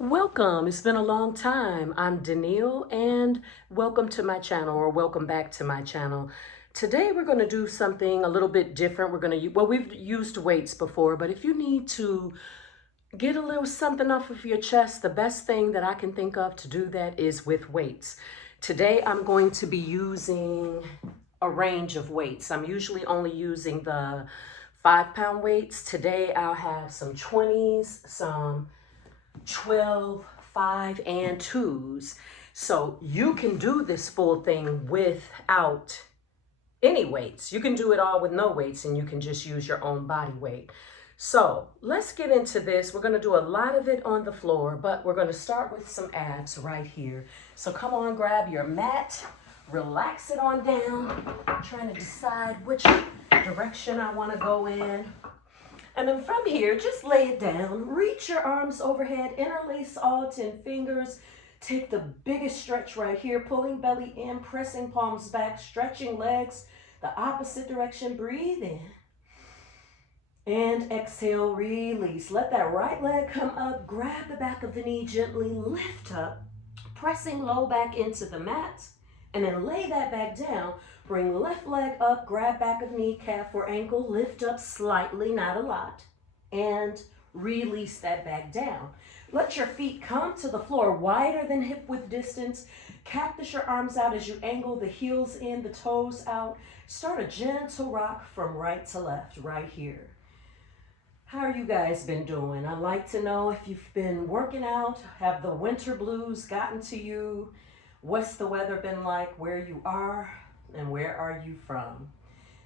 Welcome. It's been a long time. I'm Danielle and welcome to my channel, or welcome back to my channel. Today we're going to do something a little bit different. We've used weights before, but if you need to get a little something off of your chest, the best thing that I can think of to do that is with weights. Today I'm going to be using a range of weights. I'm usually only using the 5-pound weights. Today I'll have some 20s, some 12, 5, and 2s. So you can do this full thing without any weights. You can do it all with no weights, and you can just use your own body weight. So let's get into this. We're going to do a lot of it on the floor, but we're going to start with some abs right here. So come on, grab your mat, relax it on down. I'm trying to decide which direction I want to go in. And then from here, just lay it down. Reach your arms overhead, interlace all 10 fingers. Take the biggest stretch right here, pulling belly in, pressing palms back, stretching legs the opposite direction. Breathe in. And exhale, release. Let that right leg come up. Grab the back of the knee, gently lift up, pressing low back into the mat. And then lay that back down. Bring left leg up, grab back of knee, calf or ankle, lift up slightly, not a lot, and release that back down. Let your feet come to the floor wider than hip width distance. Cactus your arms out as you angle the heels in, the toes out. Start a gentle rock from right to left, right here. How are you guys been doing? I'd like to know if you've been working out, have the winter blues gotten to you? What's the weather been like where you are? And where are you from?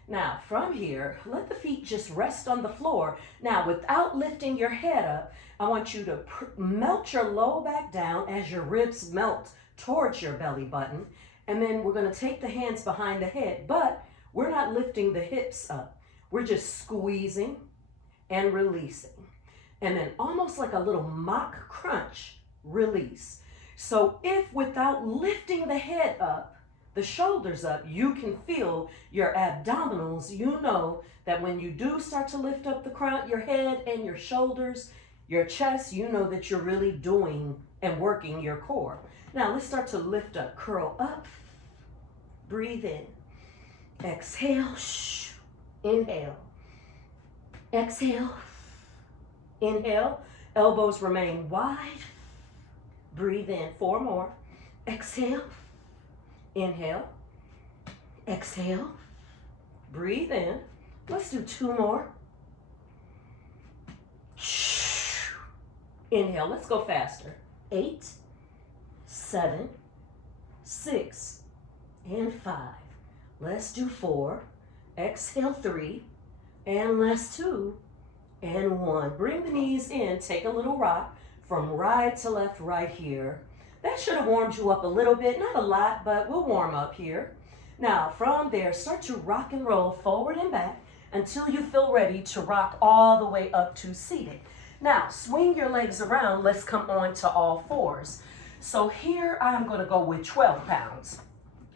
Now, from here, let the feet just rest on the floor. Now, without lifting your head up, I want you to melt your low back down as your ribs melt towards your belly button. And then we're going to take the hands behind the head, but we're not lifting the hips up. We're just squeezing and releasing. And then almost like a little mock crunch, release. So if without lifting the head up, the shoulders up, you can feel your abdominals. You know that when you do start to lift up the crown, your head and your shoulders, your chest, you know that you're really doing and working your core. Now let's start to lift up, curl up, breathe in, exhale, inhale, exhale, inhale, elbows remain wide, breathe in, 4 more, exhale, inhale, exhale, breathe in. Let's do 2 more. Inhale, let's go faster. 8, 7, 6, and 5. Let's do 4. Exhale, 3, and last 2, and 1. Bring the knees in, take a little rock from right to left right here. That should have warmed you up a little bit, not a lot, but we'll warm up here. Now, from there, start to rock and roll forward and back until you feel ready to rock all the way up to seated. Now, swing your legs around. Let's come on to all fours. So here I'm going to go with 12 pounds.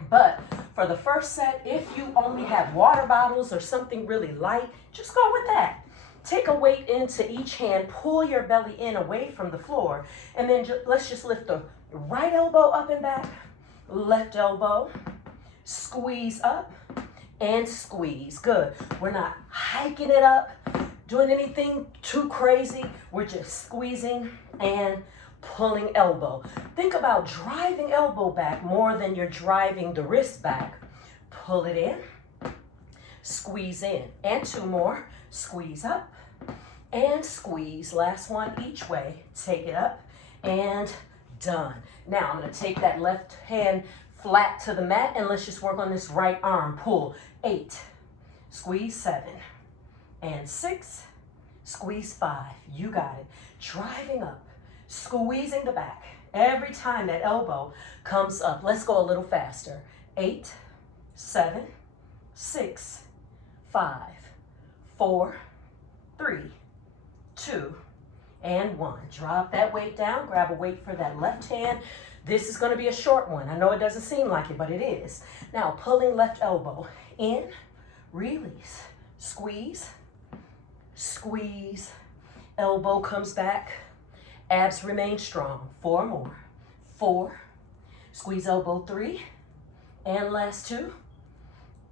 But for the first set, if you only have water bottles or something really light, just go with that. Take a weight into each hand, pull your belly in away from the floor, and then let's just lift the right elbow up and back, left elbow, squeeze up and squeeze. Good. We're not hiking it up, doing anything too crazy. We're just squeezing and pulling elbow. Think about driving elbow back more than you're driving the wrist back. Pull it in, squeeze in, and 2 more. Squeeze up and squeeze. Last one each way. Take it up and done. Now I'm going to take that left hand flat to the mat and let's just work on this right arm. Pull. 8, squeeze 7, and 6, squeeze 5. You got it. Driving up, squeezing the back. Every time that elbow comes up, let's go a little faster. 8, 7, 6, 5, 4, 3, 2, and 1. Drop that weight down. Grab a weight for that left hand. This is going to be a short one. I know it doesn't seem like it, but it is. Now, pulling left elbow in, release, squeeze, squeeze. Elbow comes back Abs remain strong. 4 more. 4. Squeeze elbow 3. And last 2.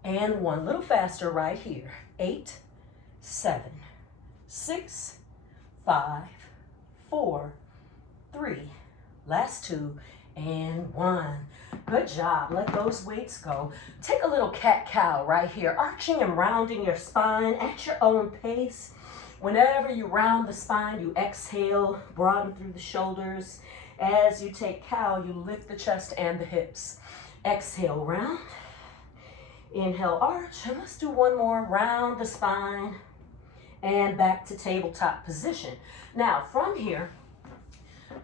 And 1. Little faster right here. 8, 7, 6, 5, 4, 3. Last 2. And 1. Good job. Let those weights go. Take a little cat-cow right here, arching and rounding your spine at your own pace. Whenever you round the spine, you exhale, broaden through the shoulders. As you take cow, you lift the chest and the hips. Exhale, round. Inhale, arch. And let's do one more. Round the spine and back to tabletop position. Now, from here,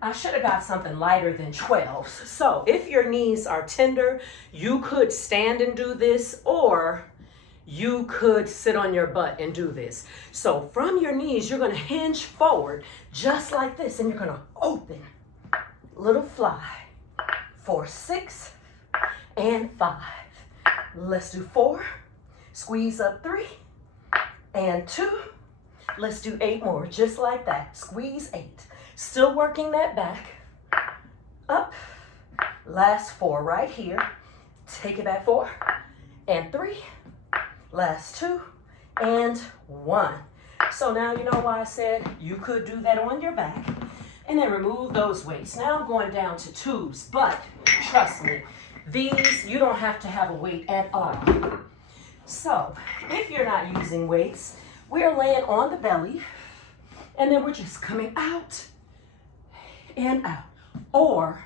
I should have got something lighter than 12s. So if your knees are tender, you could stand and do this, or you could sit on your butt and do this. So from your knees, you're going to hinge forward just like this, and you're going to open. Little fly. 4, 6, and 5. Let's do 4. Squeeze up 3, and 2. Let's do 8 more, just like that. Squeeze 8. Still working that back. Up. Last 4 right here. Take it back 4 and 3. Last 2 and 1. So now you know why I said you could do that on your back. And then remove those weights. Now I'm going down to 2s, but trust me, these you don't have to have a weight at all. So if you're not using weights, we're laying on the belly, and then we're just coming out and out. Or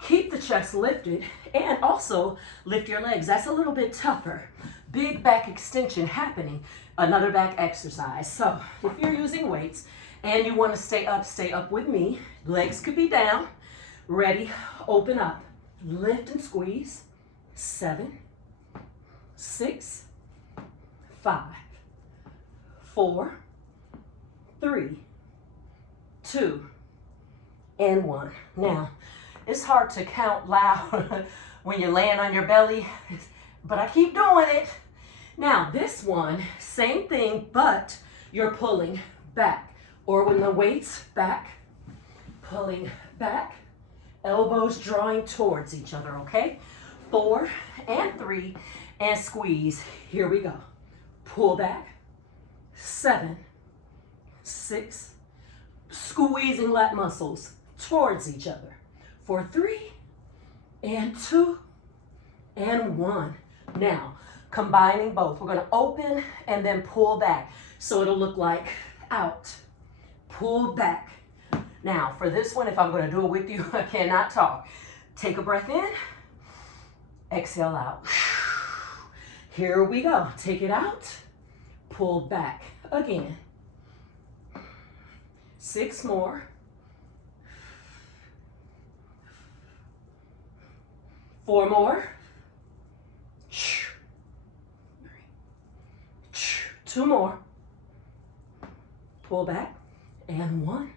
keep the chest lifted and also lift your legs. That's a little bit tougher. Big back extension happening. Another back exercise. So if you're using weights and you want to stay up with me. Legs could be down. Ready, open up. Lift and squeeze. 7, 6, 5, 4, 3, 2, and 1. Now, it's hard to count loud when you're laying on your belly, but I keep doing it. Now, this one, same thing, but you're pulling back. Or when the weight's back, pulling back, elbows drawing towards each other, okay? 4 and 3, and squeeze. Here we go. Pull back. 7, 6, squeezing lat muscles towards each other. For 3 and 2 and 1. Now, combining both. We're going to open and then pull back. So it'll look like out. Pull back. Now, for this one, if I'm going to do it with you, I cannot talk. Take a breath in. Exhale out. Here we go. Take it out. Pull back again. 6 more. 4 more. 2 more. Pull back. And 1.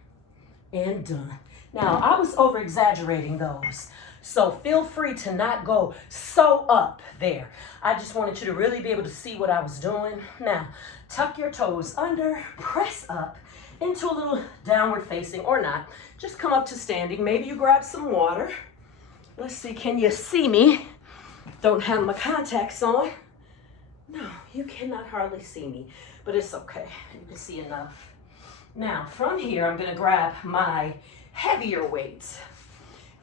And done. Now, I was over exaggerating those. So feel free to not go so up there. I just wanted you to really be able to see what I was doing. Now, tuck your toes under, press up into a little downward facing or not. Just come up to standing. Maybe you grab some water. Let's see, can you see me? Don't have my contacts on. No, you cannot hardly see me, but it's okay. You can see enough. Now, from here, I'm gonna grab my heavier weights.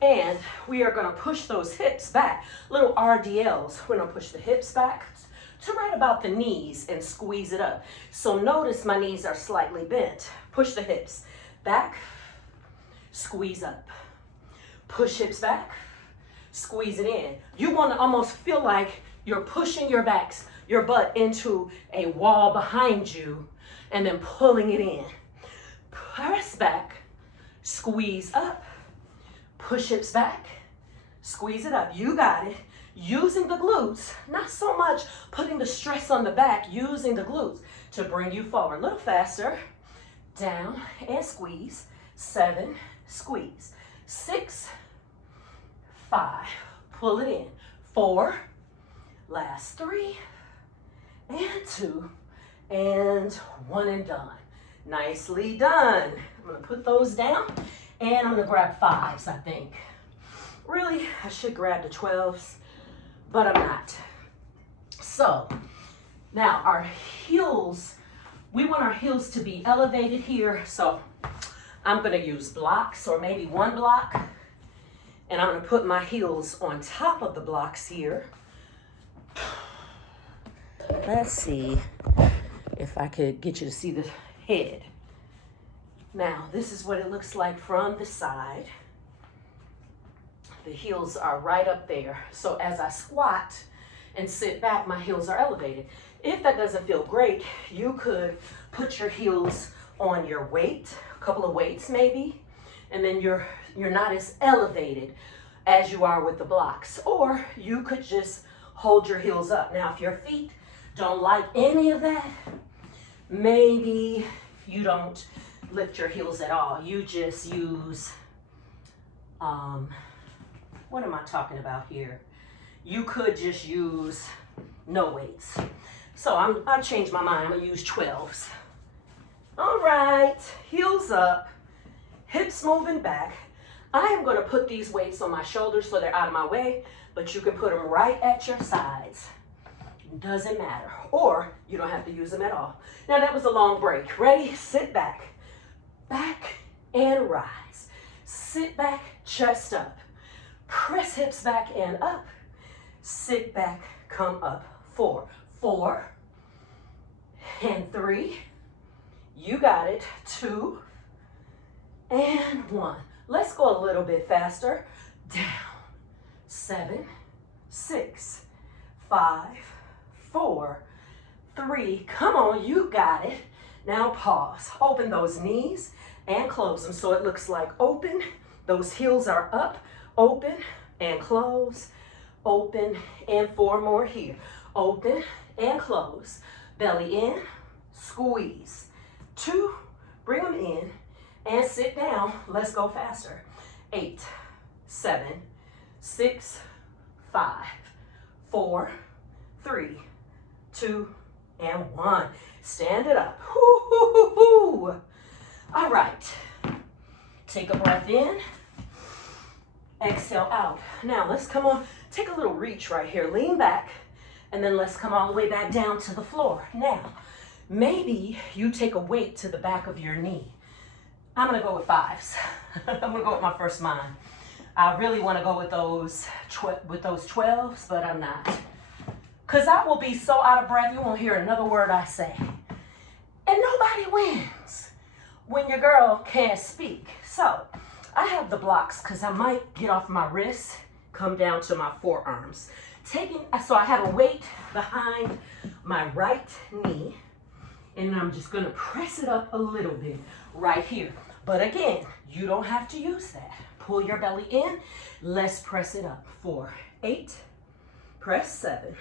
And we are gonna push those hips back, little RDLs. We're gonna push the hips back to right about the knees and squeeze it up. So notice my knees are slightly bent. Push the hips back, squeeze up. Push hips back, squeeze it in. You wanna almost feel like you're pushing your butt into a wall behind you and then pulling it in. Press back, squeeze up. Push hips back, squeeze it up. You got it. Using the glutes, not so much putting the stress on the back, using the glutes to bring you forward. A little faster. Down and squeeze. 7, squeeze. 6, 5, pull it in. 4, last 3, and 2, and 1 and done. Nicely done. I'm gonna put those down And I'm gonna grab 5s, I think. Really, I should grab the 12s, but I'm not. So, now our heels, we want our heels to be elevated here. So I'm gonna use blocks or maybe 1 block. And I'm gonna put my heels on top of the blocks here. Let's see if I could get you to see the head. Now, this is what it looks like from the side. The heels are right up there. So as I squat and sit back, my heels are elevated. If that doesn't feel great, you could put your heels on your weight, a couple of weights maybe, and then you're not as elevated as you are with the blocks. Or you could just hold your heels up. Now, if your feet don't like any of that, maybe you don't lift your heels at all. You just use, what am I talking about here? You could just use no weights. So I changed my mind. I'm gonna use 12s. All right, heels up, hips moving back. I am gonna put these weights on my shoulders so they're out of my way, but you can put them right at your sides. Doesn't matter. Or you don't have to use them at all. Now that was a long break. Ready? Sit back. Back and rise. Sit back, chest up. Press hips back and up. Sit back, come up. 4. 4 and 3. You got it. 2 and 1. Let's go a little bit faster. Down. 7, 6, 5, 4, 3. Come on, you got it. Now pause. Open those knees and close them so it looks like open. Those heels are up. Open and close. Open and 4 more here. Open and close. Belly in, squeeze. 2, bring them in and sit down. Let's go faster. 8, 7, 6, 5, 4, 3, 2, and 1. Stand it up. All right. Take a breath in. Exhale out. Now let's come on. Take a little reach right here. Lean back. And then let's come all the way back down to the floor. Now, maybe you take a weight to the back of your knee. I'm going to go with 5s. I'm going to go with my first mind. I really want to go with those 12s, but I'm not. Because I will be so out of breath, you won't hear another word I say. And nobody wins when your girl can't speak. So I have the blocks because I might get off my wrists, come down to my forearms. So I have a weight behind my right knee, and I'm just going to press it up a little bit right here. But again, you don't have to use that. Pull your belly in. Let's press it up. 4, 8, press 7,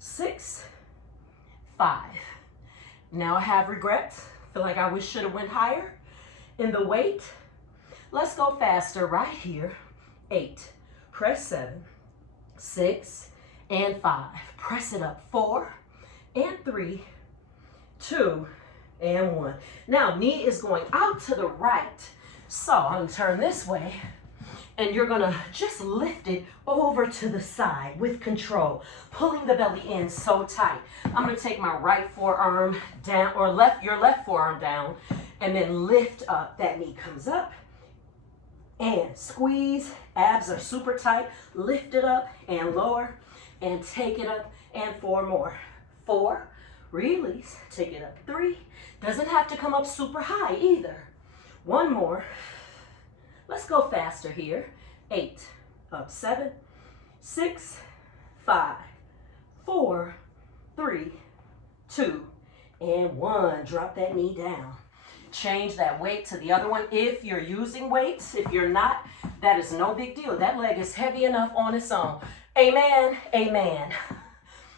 6, 5. Now I have regrets. Feel like I should have went higher in the weight. Let's go faster right here. 8, press 7, 6, and 5. Press it up. 4 and 3, 2, and 1. Now knee is going out to the right. So I'm going to turn this way, and you're going to just lift it over to the side with control, pulling the belly in so tight. I'm going to take my right forearm down, or your left forearm down, and then lift up. That knee comes up and squeeze. Abs are super tight. Lift it up and lower and take it up, and 4 more. 4, release, take it up. 3, doesn't have to come up super high either. 1 more. Let's go faster here. 8, up. 7, 6, 5, 4, 3, 2, and 1. Drop that knee down. Change that weight to the other one if you're using weights. If you're not, that is no big deal. That leg is heavy enough on its own. Amen, amen.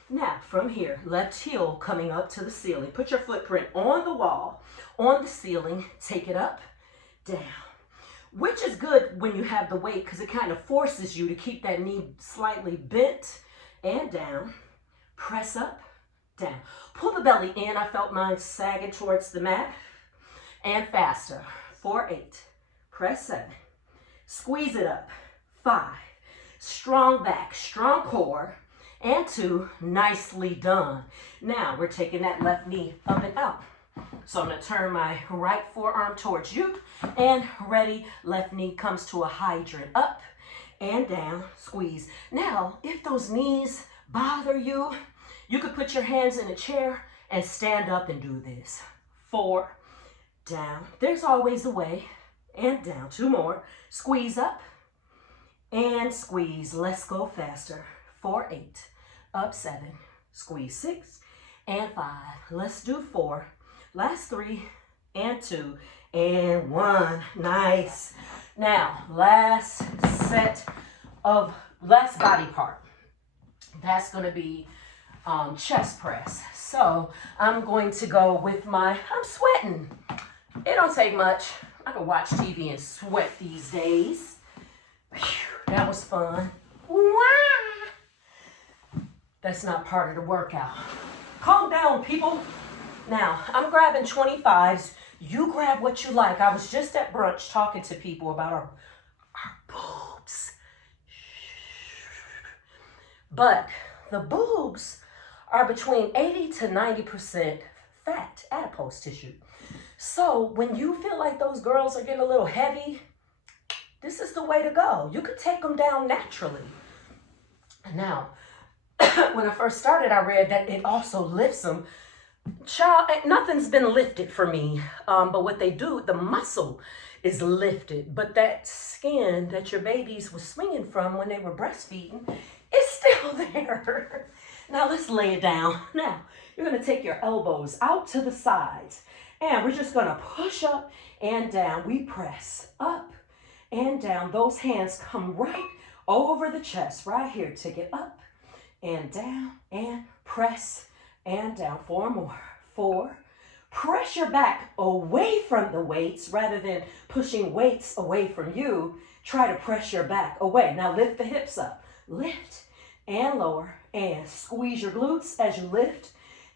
Now, from here, left heel coming up to the ceiling. Put your footprint on the wall, on the ceiling. Take it up, down. Which is good when you have the weight because it kind of forces you to keep that knee slightly bent and down. Press up, down. Pull the belly in. I felt mine sagging towards the mat. And faster. 4, 8. press 7. Squeeze it up, 5. Strong back, strong core, and 2. Nicely done. Now we're taking that left knee up and out. So I'm going to turn my right forearm towards you, and ready, left knee comes to a hydrant, up and down, squeeze. Now, if those knees bother you, you could put your hands in a chair and stand up and do this. 4, down. There's always a way, and down. 2 more. Squeeze up and squeeze. Let's go faster. 4, 8, up 7, squeeze 6 and 5. Let's do 4. Last 3 and 2 and 1. Nice. Now, last body part. That's going to be chest press. So I'm going to go with I'm sweating. It don't take much. I can watch TV and sweat these days. Whew, that was fun. That's not part of the workout. Calm down, people. Now, I'm grabbing 25s. You grab what you like. I was just at brunch talking to people about our boobs. But the boobs are between 80 to 90% fat, adipose tissue. So when you feel like those girls are getting a little heavy, this is the way to go. You could take them down naturally. Now, when I first started, I read that it also lifts them. Child, nothing's been lifted for me, but what they do, the muscle is lifted, but that skin that your babies were swinging from when they were breastfeeding is still there. Now let's lay it down. Now, you're gonna take your elbows out to the sides, and we're just gonna push up and down. We press up and down. Those hands come right over the chest, right here. Take it up and down and press and down. 4 more. 4. Press your back away from the weights rather than pushing weights away from you. Try to press your back away. Now lift the hips up. Lift and lower and squeeze your glutes as you lift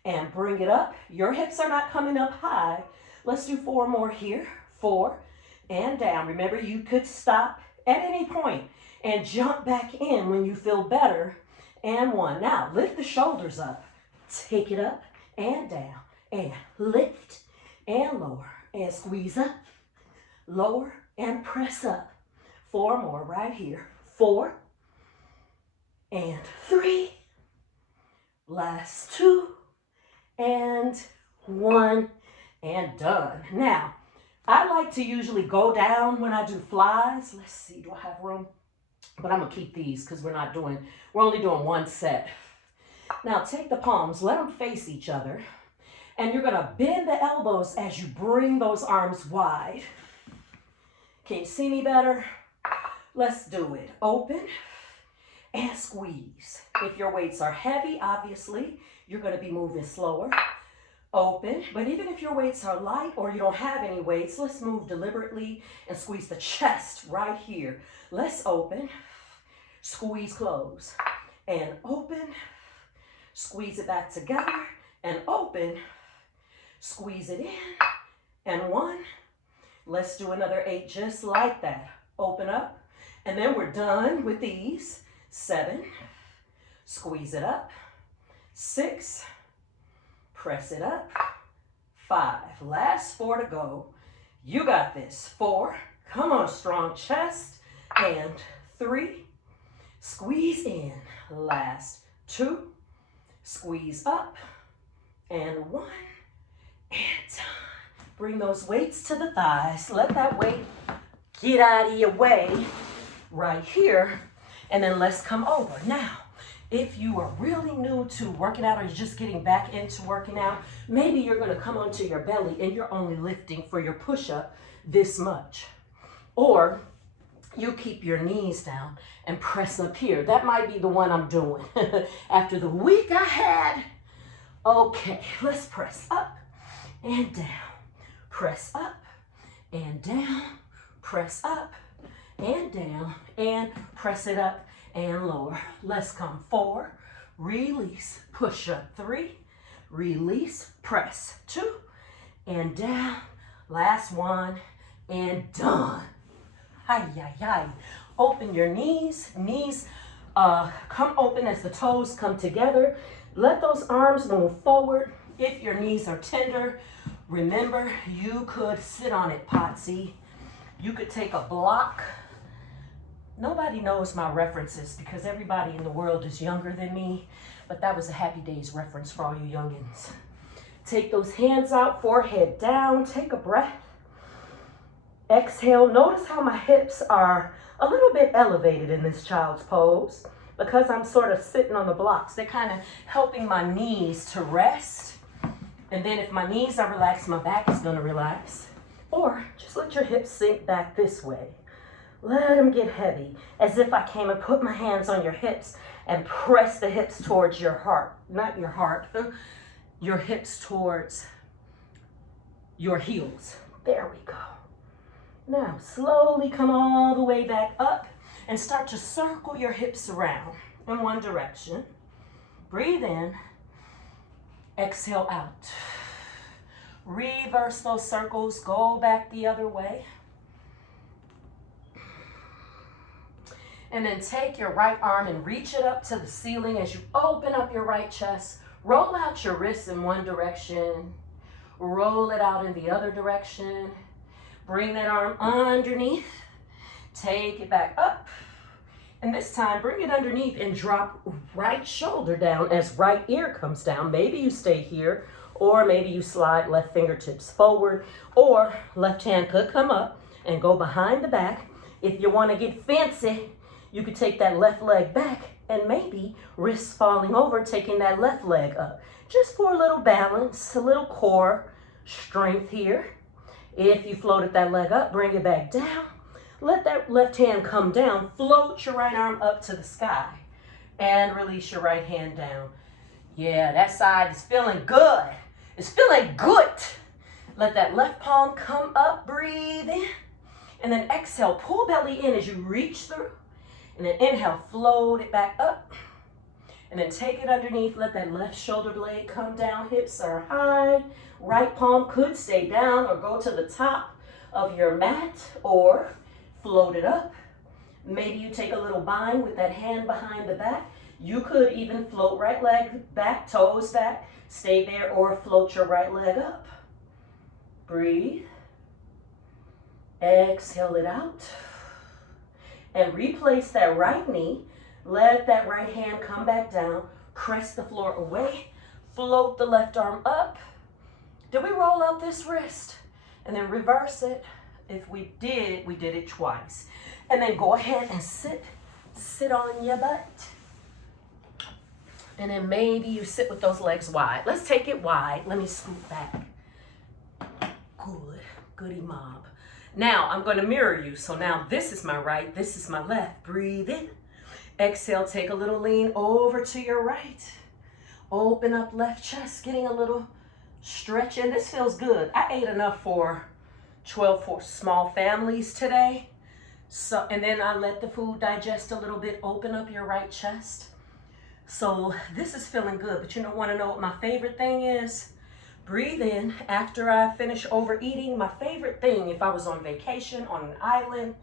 and bring it up. Your hips are not coming up high. Let's do 4 more here. 4 and down. Remember, you could stop at any point and jump back in when you feel better. And 1. Now lift the shoulders up. Take it up and down and lift and lower and squeeze up, lower and press up. 4 more right here. 4 and 3. Last 2 and 1 and done. Now, I like to usually go down when I do flies. Let's see, do I have room? But I'm gonna keep these because we're only doing 1 set. Now take the palms, let them face each other, and you're gonna bend the elbows as you bring those arms wide. Can you see me better? Let's do it. Open and squeeze. If your weights are heavy, obviously, you're gonna be moving slower. Open, but even if your weights are light or you don't have any weights, let's move deliberately and squeeze the chest right here. Let's open, squeeze, close, and open. Squeeze it back together and open. Squeeze it in and 1. Let's do another 8 just like that. Open up and then we're done with these. 7. Squeeze it up. 6. Press it up. 5. Last 4 to go. You got this. 4. Come on, strong chest. And 3. Squeeze in. Last 2. Squeeze up, and 1, and done. Bring those weights to the thighs. Let that weight get out of your way right here, and then let's come over. Now, if you are really new to working out or you're just getting back into working out, maybe you're gonna come onto your belly and you're only lifting for your push-up this much. Or you keep your knees down and press up here. That might be the one I'm doing after the week I had. Okay, let's press up and down. Press up and down. Press up and down. And press it up and lower. Let's come 4. Release. Push up. 3. Release. Press. 2. And down. Last 1. And done. Hi, hi, hi. Open your knees. Knees come open as the toes come together. Let those arms move forward. If your knees are tender, remember you could sit on it, Potsy. You could take a block. Nobody knows my references because everybody in the world is younger than me, but that was a Happy Days reference for all you youngins. Take those hands out, forehead down, take a breath. Exhale. Notice how my hips are a little bit elevated in this child's pose because I'm sort of sitting on the blocks. They're kind of helping my knees to rest. And then if my knees are relaxed, my back is going to relax. Or just let your hips sink back this way. Let them get heavy, as if I came and put my hands on your hips and press the hips towards your heart. Not your heart, your hips towards your heels. There we go. Now, slowly come all the way back up and start to circle your hips around in one direction. Breathe in, exhale out. Reverse those circles, go back the other way. And then take your right arm and reach it up to the ceiling as you open up your right chest. Roll out your wrists in one direction. Roll it out in the other direction. Bring that arm underneath. Take it back up. And this time, bring it underneath and drop right shoulder down as right ear comes down. Maybe you stay here, or maybe you slide left fingertips forward, or left hand could come up and go behind the back. If you want to get fancy, you could take that left leg back and maybe wrists falling over, taking that left leg up. Just for a little balance, a little core strength here. If you floated that leg up, bring it back down. Let that left hand come down. Float your right arm up to the sky and release your right hand down. Yeah, that side is feeling good. It's feeling good. Let that left palm come up, breathe in. And then exhale, pull belly in as you reach through. And then inhale, float it back up. And then take it underneath, let that left shoulder blade come down, hips are high. Right palm could stay down or go to the top of your mat or float it up. Maybe you take a little bind with that hand behind the back. You could even float right leg back, toes back, stay there or float your right leg up. Breathe. Exhale it out. And replace that right knee. Let that right hand come back down. Press the floor away. Float the left arm up. Did we roll out this wrist? And then reverse it. If we did it twice. And then go ahead and sit on your butt. And then maybe you sit with those legs wide. Let's take it wide. Let me scoot back. Good, goody mob. Now I'm going to mirror you. So now this is my right, this is my left. Breathe in. Exhale, take a little lean over to your right. Open up left chest, getting a little stretch in. This feels good. I ate enough for 12 for small families today. So, and then I let the food digest a little bit. Open up your right chest. So this is feeling good. But you want to know what my favorite thing is? Breathe in. After I finish overeating, my favorite thing if I was on vacation on an island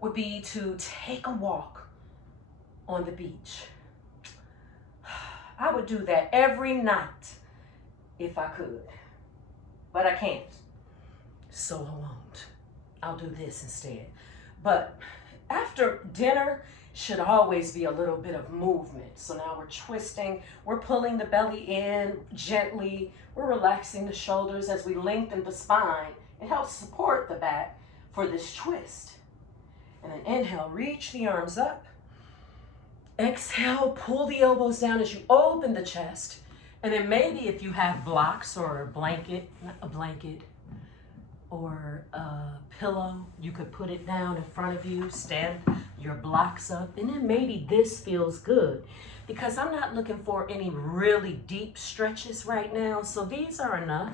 would be to take a walk on the beach. I would do that every night if I could, but I can't, so I won't. I'll do this instead. But after dinner should always be a little bit of movement. So now we're twisting, we're pulling the belly in gently, we're relaxing the shoulders as we lengthen the spine. It helps support the back for this twist. And then inhale, reach the arms up. Exhale, pull the elbows down as you open the chest. And then maybe if you have blocks or a blanket, not a blanket, or a pillow, you could put it down in front of you, stand your blocks up, and then maybe this feels good because I'm not looking for any really deep stretches right now, so these are enough.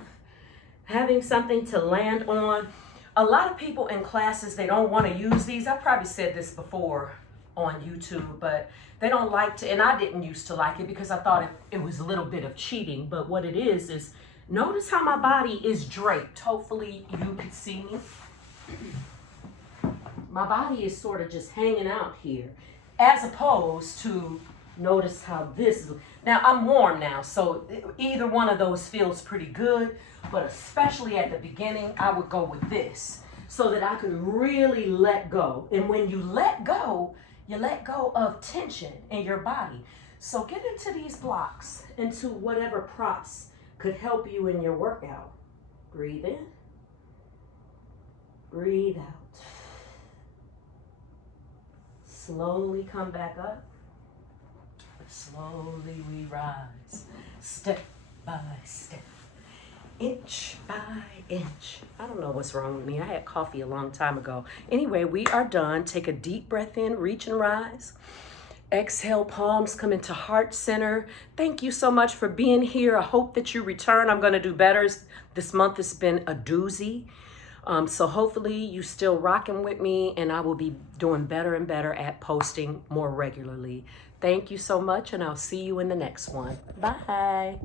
Having something to land on. A lot of people in classes, they don't want to use these. I probably said this before on YouTube, but they don't like to, and I didn't used to like it because I thought it was a little bit of cheating, but what it is notice how my body is draped. Hopefully you can see me. my body is sort of just hanging out here, as opposed to, notice how this is. Now I'm warm now, so either one of those feels pretty good, but especially at the beginning, I would go with this so that I could really let go. And when you let go of tension in your body. So get into these blocks, into whatever props could help you in your workout. Breathe in, breathe out. Slowly come back up. Slowly we rise, step by step, inch by inch. I don't know what's wrong with me. I had coffee a long time ago. Anyway, we are done. Take a deep breath in, reach and rise. Exhale, palms come into heart center. Thank you so much for being here. I hope that you return. I'm going to do better. This month has been a doozy. So hopefully you still rocking with me, and I will be doing better and better at posting more regularly. Thank you so much, and I'll see you in the next one. Bye.